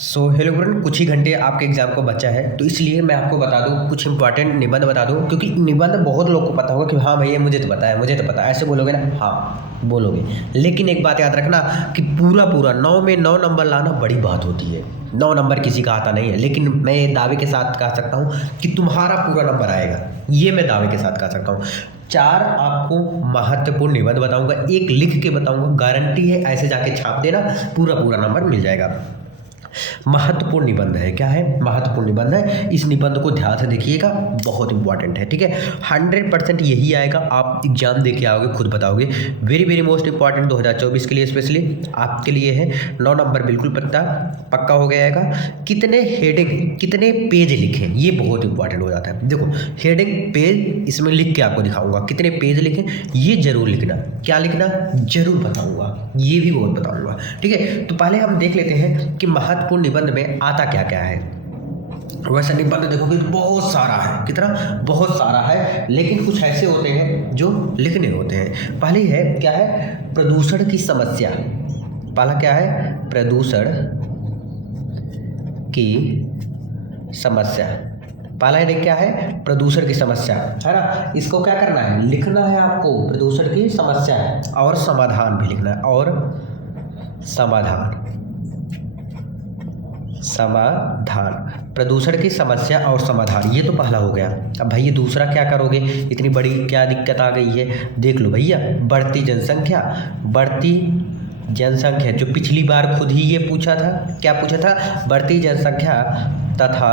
Hello friend, कुछ ही घंटे आपके एग्जाम को बचा है, तो इसलिए मैं आपको बता दूं, कुछ इंपॉर्टेंट निबंध बता दूं। क्योंकि निबंध बहुत लोग को पता होगा कि हाँ भैया मुझे तो पता है, मुझे तो पता है, ऐसे बोलोगे ना, हाँ बोलोगे। लेकिन एक बात याद रखना कि पूरा पूरा 9 में 9 नंबर लाना बड़ी बात होती है। 9 नंबर किसी का आता नहीं है, लेकिन मैं ये दावे के साथ कह सकता हूँ कि तुम्हारा पूरा नंबर आएगा। ये मैं दावे के साथ कह सकता हूँ। 4 आपको महत्वपूर्ण निबंध बताऊंगा, एक लिख के बताऊंगा, गारंटी है ऐसे जाके छाप देना, पूरा पूरा नंबर मिल जाएगा। महत्वपूर्ण निबंध है, क्या है? महत्वपूर्ण निबंध है। इस निबंध को ध्यान से देखिएगा, बहुत इंपॉर्टेंट है, ठीक है। 100% यही आएगा, आप एग्जाम दे के आओगे खुद बताओगे। वेरी वेरी मोस्ट इंपॉर्टेंट 2024 के लिए स्पेशली आपके लिए है। 9 नंबर बिल्कुल पक्का हो गया है। कितने हेडिंग, कितने पेज लिखे, ये बहुत इंपॉर्टेंट हो जाता है। देखो हेडिंग पेज इसमें लिख के आपको दिखाऊंगा, कितने पेज लिखे ये जरूर लिखना। क्या लिखना जरूर बताऊंगा, ये भी बहुत बताऊंगा, ठीक है। तो पहले हम देख लेते हैं कि महत्वपूर्ण निबंध में आता क्या क्या है। वैसे निबंध देखोगे तो बहुत सारा है, कितना बहुत सारा है, लेकिन कुछ ऐसे होते हैं जो लिखने होते हैं। पहली है, क्या है? प्रदूषण की समस्या। पहला क्या है? प्रदूषण की समस्या। पहला हेडिंग क्या है? प्रदूषण की समस्या, है ना। इसको क्या करना है? लिखना है आपको, प्रदूषण की समस्या है, और समाधान भी लिखना है, और समाधान। प्रदूषण की समस्या और समाधान, ये तो पहला हो गया। अब भैया दूसरा क्या करोगे? इतनी बड़ी क्या दिक्कत आ गई है, देख लो भैया। बढ़ती जनसंख्या, बढ़ती जनसंख्या, जो पिछली बार खुद ही ये पूछा था, क्या पूछा था? बढ़ती जनसंख्या तथा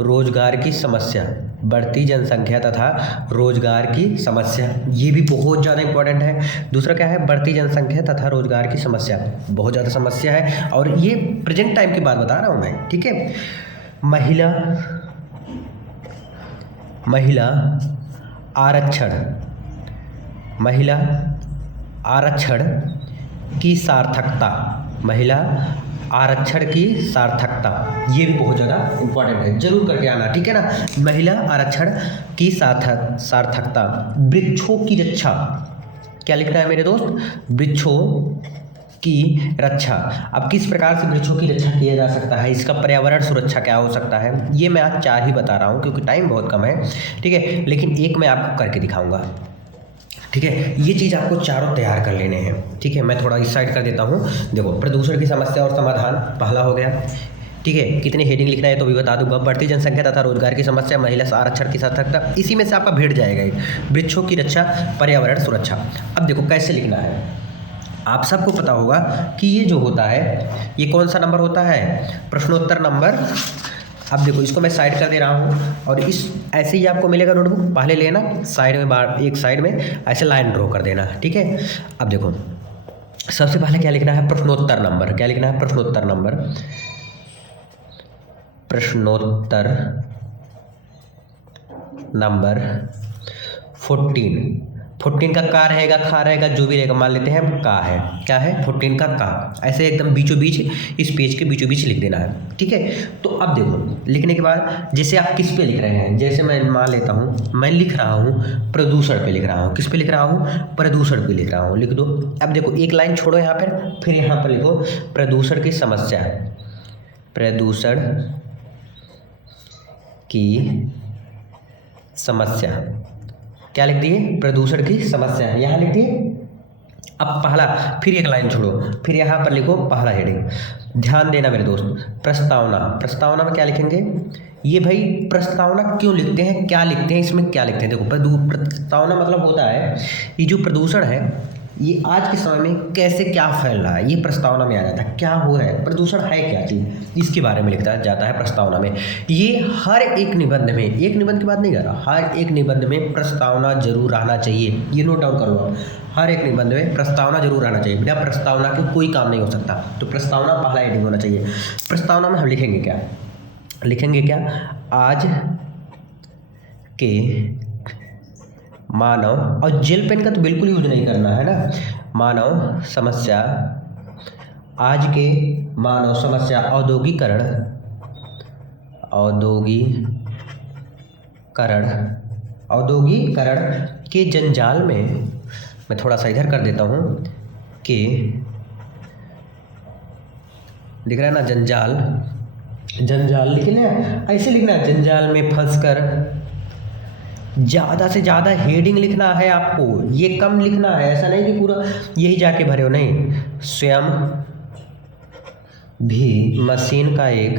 रोजगार की समस्या। बढ़ती जनसंख्या तथा रोजगार की समस्या, ये भी बहुत ज़्यादा इंपॉर्टेंट है। दूसरा क्या है? बढ़ती जनसंख्या तथा रोजगार की समस्या, बहुत ज़्यादा समस्या है, और ये प्रेजेंट टाइम की बात बता रहा हूँ मैं, ठीक है। महिला आरक्षण, महिला आरक्षण की सार्थकता, महिला आरक्षण की सार्थकता, ये भी बहुत ज़्यादा इंपॉर्टेंट है, जरूर करके आना, ठीक है ना। महिला आरक्षण की सार्थकता। वृक्षों की रक्षा, क्या लिखना है मेरे दोस्त? वृक्षों की रक्षा। अब किस प्रकार से वृक्षों की रक्षा किया जा सकता है, इसका पर्यावरण सुरक्षा क्या हो सकता है, ये मैं आज 4 ही बता रहा हूँ क्योंकि टाइम बहुत कम है, ठीक है। लेकिन एक मैं आपको करके दिखाऊंगा, ठीक है। ये चीज़ आपको चारों तैयार कर लेने हैं, ठीक है। मैं थोड़ा इस साइड कर देता हूँ। देखो प्रदूषण की समस्या और समाधान पहला हो गया, ठीक है। कितने हेडिंग लिखना है तो भी बता दूंगा। बढ़ती जनसंख्या तथा रोजगार की समस्या, महिला आरक्षण की सार्थकता, इसी में से आपका भेट जाएगा एक, वृक्षों की रक्षा, पर्यावरण सुरक्षा। अब देखो कैसे लिखना है। आप सबको पता होगा कि ये जो होता है, ये कौन सा नंबर होता है? प्रश्नोत्तर नंबर। अब देखो इसको मैं साइड कर दे रहा हूँ, और इस ऐसे ही आपको मिलेगा नोटबुक, पहले लेना, साइड में बाहर एक साइड में ऐसे लाइन ड्रॉ कर देना, ठीक है। अब देखो सबसे पहले क्या लिखना है? प्रश्नोत्तर नंबर। क्या लिखना है? प्रश्नोत्तर नंबर। प्रश्नोत्तर नंबर 14 का का रहेगा, खा रहेगा, जो भी रहेगा, मान लेते हैं का है, क्या है? 14 का का, ऐसे एकदम बीचों बीच, इस पेज के बीचों बीच लिख देना है, ठीक है। तो अब देखो लिखने के बाद जैसे आप किस पे लिख रहे हैं, जैसे मैं मान लेता हूँ, मैं लिख रहा हूँ प्रदूषण पे लिख रहा हूँ। किस पे लिख रहा हूँ? प्रदूषण पे लिख रहा हूँ, लिख दो। अब देखो एक लाइन छोड़ो यहाँ पर, फिर यहाँ पर लिखो प्रदूषण की समस्या, प्रदूषण की समस्या। क्या लिख दिए? प्रदूषण की समस्या, यहाँ लिख दिए। अब पहला, फिर एक लाइन छोड़ो, फिर यहाँ पर लिखो पहला हेडिंग। ध्यान देना मेरे दोस्त, प्रस्तावना। प्रस्तावना में क्या लिखेंगे? ये भाई प्रस्तावना क्यों लिखते हैं, क्या लिखते हैं, इसमें क्या लिखते हैं? देखो प्रस्तावना मतलब होता है ये जो प्रदूषण है, ये आज के समय में कैसे क्या फैल रहा है, ये प्रस्तावना में आ जाता है। क्या हो रहा है, प्रदूषण है क्या चीज़, इसके बारे में लिखा जाता है प्रस्तावना में। ये हर एक निबंध में, एक निबंध की बात नहीं कर रहा, हर एक निबंध में प्रस्तावना जरूर आना चाहिए, ये नोट डाउन कर लो आप। हर एक निबंध में प्रस्तावना जरूर आना चाहिए, बिना प्रस्तावना के कोई काम नहीं हो सकता। तो प्रस्तावना पहला हेडिंग होना चाहिए। प्रस्तावना में हम लिखेंगे क्या? लिखेंगे क्या? आज के मानव, और जेल पेन का तो बिल्कुल यूज नहीं करना है ना। मानव समस्या, आज के मानव समस्या, औद्योगिकरण के जंजाल में, मैं थोड़ा सा इधर कर देता हूँ, के दिख रहा है ना, जंजाल, जंजाल लिखना है, ऐसे लिखना है, जंजाल में फंसकर। ज़्यादा से ज़्यादा हेडिंग लिखना है आपको, ये कम लिखना है, ऐसा नहीं कि पूरा यही जाके भरे हो, नहीं। स्वयं भी मशीन का एक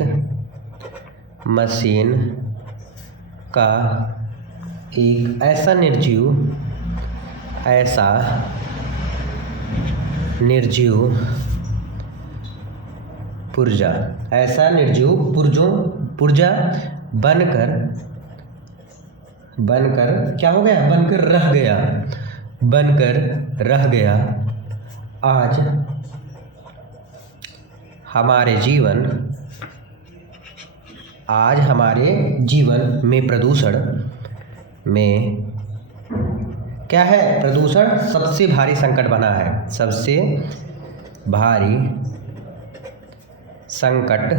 ऐसा निर्जीव पुर्जा बनकर क्या हो गया, बनकर रह गया। आज हमारे जीवन में प्रदूषण में क्या है, प्रदूषण सबसे भारी संकट बना है, सबसे भारी संकट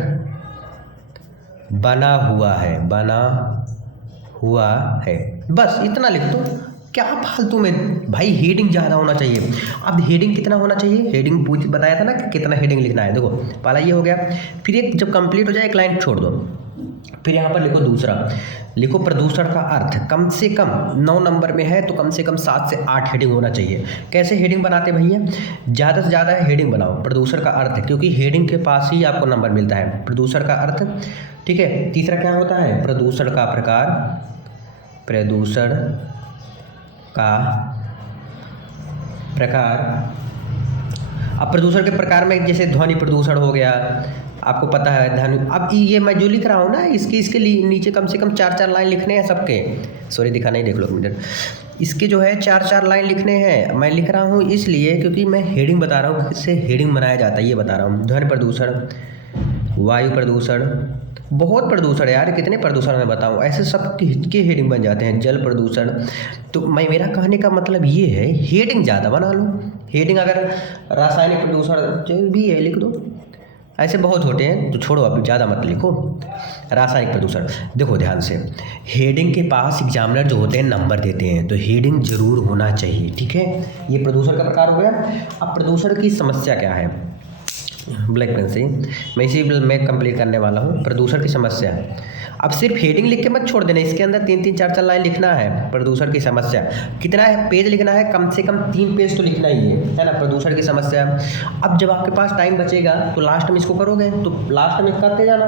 बना हुआ है। बस इतना लिख दो, क्या फालतू में भाई हेडिंग ज़्यादा होना चाहिए। अब हेडिंग कितना होना चाहिए, हेडिंग बताया था ना कि कितना हेडिंग लिखना है। देखो पहला ये हो गया, फिर एक जब कंप्लीट हो जाए एक लाइन छोड़ दो, फिर यहाँ पर लिखो दूसरा, लिखो प्रदूषण का अर्थ। कम से कम 9 नंबर में है तो कम से कम 7 से 8 हेडिंग होना चाहिए। कैसे हेडिंग बनाते भैया, ज़्यादा से ज़्यादा हेडिंग बनाओ, प्रदूषण का अर्थ, क्योंकि हेडिंग के पास ही आपको नंबर मिलता है। प्रदूषण का अर्थ, ठीक है। तीसरा क्या होता है, प्रदूषण का प्रकार, अब प्रदूषण के प्रकार में जैसे ध्वनि प्रदूषण हो गया, आपको पता है ध्वनि। अब ये मैं जो लिख रहा हूँ ना, इसके नीचे कम से कम 4-4 लाइन लिखने हैं सबके। सॉरी दिखा नहीं, देख लो एक मिनट। इसके जो है 4-4 लाइन लिखने हैं। मैं लिख रहा हूँ इसलिए क्योंकि मैं हेडिंग बता रहा हूँ, इससे हेडिंग बनाया जाता है, ये बता रहा हूँ। ध्वनि प्रदूषण, वायु प्रदूषण, बहुत प्रदूषण है यार, कितने प्रदूषण मैं बताऊं, ऐसे सब के हेडिंग बन जाते हैं। जल प्रदूषण, तो मेरा कहने का मतलब ये है हेडिंग ज़्यादा बना लो। हेडिंग अगर रासायनिक प्रदूषण जो भी है लिख दो, ऐसे बहुत होते हैं तो छोड़ो, अभी ज़्यादा मत लिखो। रासायनिक प्रदूषण, देखो ध्यान से, हेडिंग के पास एग्जामिनर जो होते हैं नंबर देते हैं, तो हेडिंग जरूर होना चाहिए, ठीक है। ये प्रदूषण का प्रकार हो गया। अब प्रदूषण की समस्या क्या है, ब्लैक पेन से मैं इसी में कंप्लीट करने वाला हूँ। प्रदूषण की समस्या, अब सिर्फ हेडिंग लिख के मत छोड़ देना, इसके अंदर 3-3 4-4 लाइन लिखना है। प्रदूषण की समस्या कितना है, पेज लिखना है, कम से कम 3 पेज तो लिखना ही है ना। प्रदूषण की समस्या, अब जब आपके पास टाइम बचेगा तो लास्ट में इसको करोगे, तो लास्ट में करते जाना।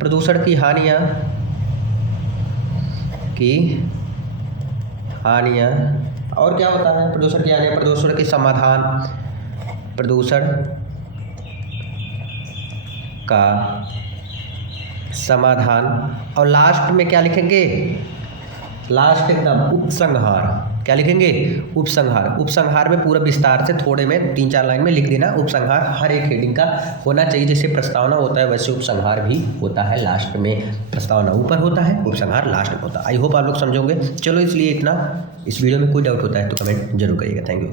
प्रदूषण की हानियाँ और क्या होता है, प्रदूषण की हानियाँ, प्रदूषण की समाधान, प्रदूषण का समाधान, और लास्ट में क्या लिखेंगे, लास्ट एकदम उपसंहार। क्या लिखेंगे, उपसंहार। उपसंहार में पूरा विस्तार से थोड़े में 3-4 लाइन में लिख देना। उपसंहार हर एक हेडिंग का होना चाहिए, जैसे प्रस्तावना होता है वैसे उपसंहार भी होता है। लास्ट में प्रस्तावना ऊपर होता है, उपसंहार लास्ट में होता है। आई होप आप लोग समझोगे। चलो इसलिए इतना, इस वीडियो में कोई डाउट होता है तो कमेंट जरूर करिएगा। Thank you.